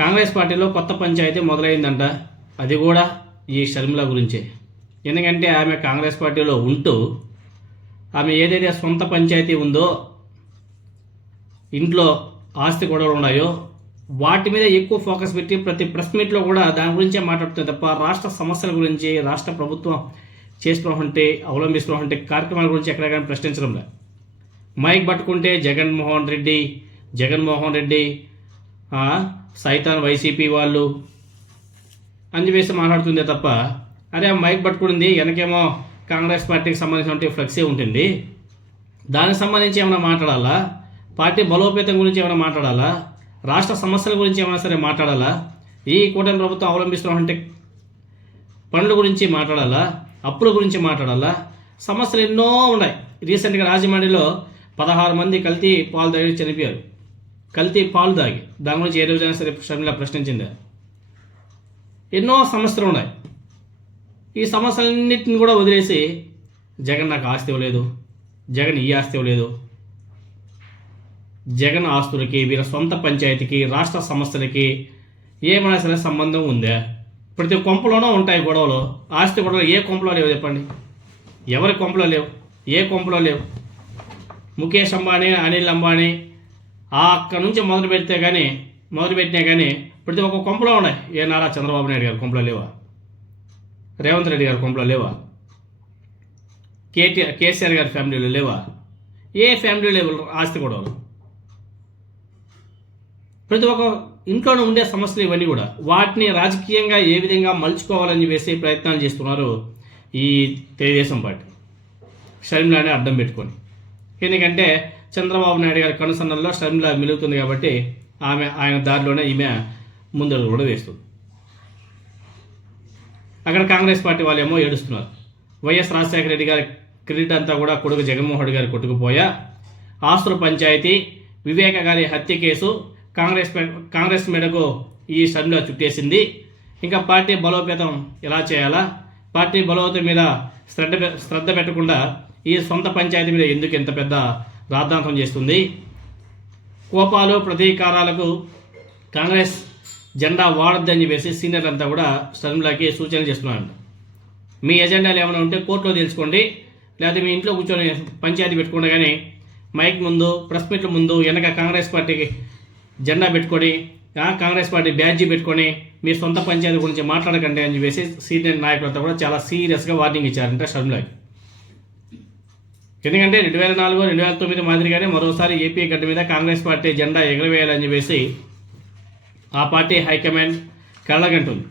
కాంగ్రెస్ పార్టీలో కొత్త పంచాయతీ మొదలైందంట. అది కూడా ఈ షర్మిల గురించే. ఎందుకంటే ఆమె కాంగ్రెస్ పార్టీలో ఉంటూ ఆమె ఏదైతే సొంత పంచాయతీ ఉందో, ఇంట్లో ఆస్తి గొడవలు ఉన్నాయో వాటి మీద ఎక్కువ ఫోకస్ పెట్టి ప్రతి ప్రెస్ మీట్లో కూడా దాని గురించే మాట్లాడుతుంది తప్ప రాష్ట్ర సమస్యల గురించి, రాష్ట్ర ప్రభుత్వం చేస్తున్నటువంటి అవలంబిస్తున్నటువంటి కార్యక్రమాల గురించి ఎక్కడ కానీ ప్రశ్నించడం లేదు. మైక్ పట్టుకుంటే జగన్మోహన్ రెడ్డి సైతాన్ వైసీపీ వాళ్ళు అని చెప్పేసి మాట్లాడుతుందే తప్ప, అరే మైక్ పట్టుకుంది వెనకేమో కాంగ్రెస్ పార్టీకి సంబంధించిన ఫ్లెక్సీ ఉంటుంది, దానికి సంబంధించి ఏమైనా మాట్లాడాలా, పార్టీ బలోపేతం గురించి ఏమైనా మాట్లాడాలా, రాష్ట్ర సమస్యల గురించి ఏమైనా సరే మాట్లాడాలా, ఈ కూటమి ప్రభుత్వం అవలంబిస్తున్నటువంటి పనుల గురించి మాట్లాడాలా, అప్పుల గురించి మాట్లాడాలా, సమస్యలు ఎన్నో ఉన్నాయి. రీసెంట్గా రాజమండ్రిలో 16 మంది కల్తీ పాలు తాగి చనిపోయారు. కల్తీ పాలు తాగి దాని గురించి ఏ రోజైనా సరే షర్మిల ప్రశ్నించింది. ఎన్నో సమస్యలు ఉన్నాయి. ఈ సమస్యలన్నింటిని కూడా వదిలేసి జగన్ నాకు ఆస్తి ఇవ్వలేదు, జగన్ ఈ ఆస్తి ఇవ్వలేదు, జగన్ ఆస్తులకి, వీళ్ళ సొంత పంచాయతీకి, రాష్ట్ర సమస్యలకి ఏమైనా సరే సంబంధం ఉందా? ప్రతి కొంపలోనూ ఉంటాయి గొడవలు. ఆస్తి గొడవలు ఏ కొంపలో లేవు చెప్పండి? ఎవరి కొంపలో లేవు? ఏ కొంపలో లేవు? ముఖేష్ అంబానీ, అనిల్ అంబానీ అక్కడ నుంచి మొదలుపెట్టినా కానీ ప్రతి ఒక్క కొంపలో ఉన్నాయి. ఏ నారా చంద్రబాబు నాయుడు గారి కొంపలో లేవా? రేవంత్ రెడ్డి గారి కొంపలో లేవా? కేసీఆర్ గారి ఫ్యామిలీలో లేవా? ఏ ఫ్యామిలీ లేవు ఆస్తి గొడవలు? ప్రతి ఒక్క ఇంట్లోనే ఉండే సమస్యలు ఇవన్నీ కూడా. వాటిని రాజకీయంగా ఏ విధంగా మలుచుకోవాలని చెప్పేసి ప్రయత్నాలు చేస్తున్నారు ఈ తెలుగుదేశం పార్టీ, షర్మిలాని అడ్డం పెట్టుకొని. ఎందుకంటే చంద్రబాబు నాయుడు గారి కనుసన్నల్లో షర్మిల మిలుగుతుంది కాబట్టి ఆయన దారిలోనే ఈమె ముందడుగు కూడా వేస్తుంది. అక్కడ కాంగ్రెస్ పార్టీ వాళ్ళేమో ఏడుస్తున్నారు. వైఎస్ రాజశేఖర రెడ్డి గారి క్రెడిట్ అంతా కూడా కొడుకు జగన్మోహన్ రెడ్డి గారి కొట్టుకుపోయా, ఆస్తుల పంచాయతీ, వివేక గారి హత్య కేసు కాంగ్రెస్ మేడకు ఈ షర్మిల చుట్టేసింది. ఇంకా పార్టీ బలోపేతం ఎలా చేయాలా, పార్టీ బలోపేతం మీద శ్రద్ధ పెట్టకుండా ఈ సొంత పంచాయతీ మీద ఎందుకు ఎంత పెద్ద రాద్ధాంతం చేస్తుంది? కోపాలు ప్రతీకారాలకు కాంగ్రెస్ జెండా వాడొద్దని చెప్పేసి సీనియర్లు అంతా కూడా షర్మిలకి సూచనలు చేస్తున్నారంట. మీ ఎజెండాలు ఏమైనా ఉంటే కోర్టులో తెలుసుకోండి, లేకపోతే మీ ఇంట్లో కూర్చొని పంచాయతీ పెట్టుకోండి, కానీ మైక్ ముందు, ప్రెస్ మీట్ల ముందు వెనక కాంగ్రెస్ పార్టీకి జెండా పెట్టుకొని, కాంగ్రెస్ పార్టీ బ్యాడ్జీ పెట్టుకొని మీ సొంత పంచాయతీ గురించి మాట్లాడకండి అని చెప్పేసి సీనియర్ నాయకులంతా కూడా చాలా సీరియస్గా వార్నింగ్ ఇచ్చారంట షర్మిలకి. ఎందుకంటే 2004, 2009 మాదిరిగానే మరోసారి ఏపీ గడ్డ మీద కాంగ్రెస్ పార్టీ జెండా ఎగరవేయాలని చెప్పేసి ఆ పార్టీ హైకమాండ్ కళ్ళగంటుంది.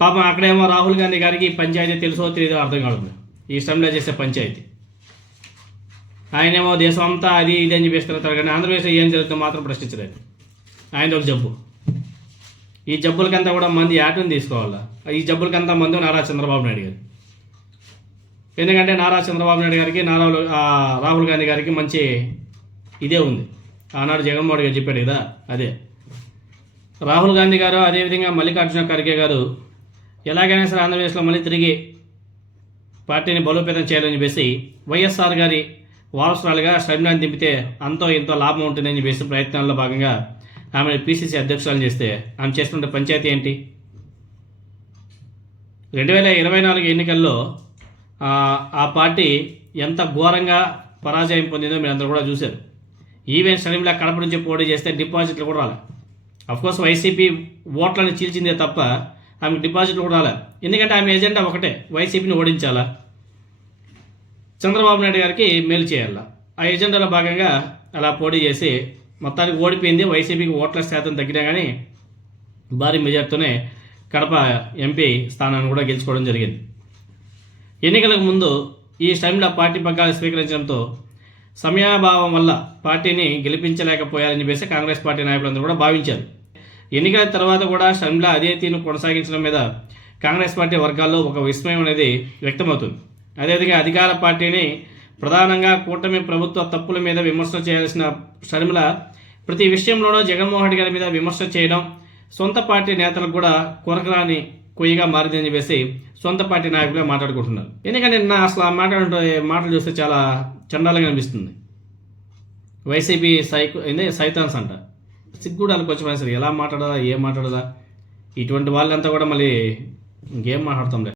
పాపం అక్కడేమో రాహుల్ గాంధీ గారికి పంచాయతీ తెలుసో తెలియదో అర్థం కాదు. ఈ షర్మిల చేసే పంచాయతీ ఆయనేమో దేశం అంతా అది ఇది అని చెప్పేస్తారు, కానీ ఆంధ్రప్రదేశ్లో ఏం జరుగుతుందో మాత్రం ప్రశ్నించలేదు. ఆయనది ఒక జబ్బు. ఈ జబ్బులకంతా కూడా మంది యాటను తీసుకోవాలా? ఈ జబ్బులకంతా మందు నారా చంద్రబాబు నాయుడు గారు. ఎందుకంటే నారా చంద్రబాబు నాయుడు గారికి, రాహుల్ గాంధీ గారికి మంచి ఇదే ఉంది. ఆనాడు జగన్మోహన్ గారు చెప్పాడు కదా, అదే రాహుల్ గాంధీ గారు, అదేవిధంగా మల్లికార్జున ఖర్గే గారు ఎలాగైనా సరే ఆంధ్రప్రదేశ్లో మళ్ళీ తిరిగి పార్టీని బలోపేతం చేయాలని చెప్పేసి వైఎస్ఆర్ గారి వారసురాలుగా షర్మిలాని దింపితే అంతో ఎంతో లాభం ఉంటుందని చెప్పేసి ప్రయత్నాల్లో భాగంగా ఆమె పీసీసీ అధ్యక్షురాలు చేస్తే ఆమె చేస్తున్న పంచాయతీ ఏంటి? 2024 ఎన్నికల్లో ఆ పార్టీ ఎంత ఘోరంగా పరాజయం పొందిందో మీరు అందరూ కూడా చూశారు. ఈవెన్ షర్మిల కడప నుంచి పోటీ చేస్తే డిపాజిట్లు కూడా రాలే. అఫ్కోర్స్ వైసీపీ ఓట్లను చీల్చిందే తప్ప ఆమెకు డిపాజిట్లు కూడా రాలే. ఎందుకంటే ఆమె ఎజెండా ఒకటే, వైసీపీని ఓడించాలా, చంద్రబాబు నాయుడు గారికి మేలు చేయాలా. ఆ ఎజెండాలో భాగంగా అలా పోటీ చేసి మొత్తానికి ఓడిపోయింది. వైసీపీకి ఓట్ల శాతం తగ్గినా కానీ భారీ మెజార్టీతోనే కడప ఎంపీ స్థానాన్ని కూడా గెలుచుకోవడం జరిగింది. ఎన్నికలకు ముందు ఈ షర్మిల పార్టీ పగ్గాలు స్వీకరించడంతో సమయాభావం వల్ల పార్టీని గెలిపించలేకపోయారని చెప్పేసి కాంగ్రెస్ పార్టీ నాయకులందరూ కూడా భావించారు. ఎన్నికల తర్వాత కూడా షర్మిల అదే తీరును కొనసాగించడం మీద కాంగ్రెస్ పార్టీ వర్గాల్లో ఒక విస్మయం అనేది వ్యక్తమవుతుంది. అదేవిధంగా అధికార పార్టీని ప్రధానంగా కూటమి ప్రభుత్వ తప్పుల మీద విమర్శ చేయాల్సిన షర్మిల ప్రతి విషయంలోనూ జగన్మోహన్ రెడ్డి గారి మీద విమర్శ చేయడం సొంత పార్టీ నేతలకు కూడా కొరకరాని కొయ్యగా మారిందని చెప్పేసి సొంత పార్టీ నాయకులే మాట్లాడుకుంటున్నారు. ఎందుకంటే అసలు ఆ మాటలు చూస్తే చాలా చండాలంగా అనిపిస్తుంది. వైసీపీ సైతాన్స్ అంట. సిగ్గుడాలి కొంచెం అసలు ఎలా మాట్లాడాలా ఏం మాట్లాడాలా, ఇటువంటి వాళ్ళంతా కూడా మళ్ళీ ఇంకేం మాట్లాడతాంలే.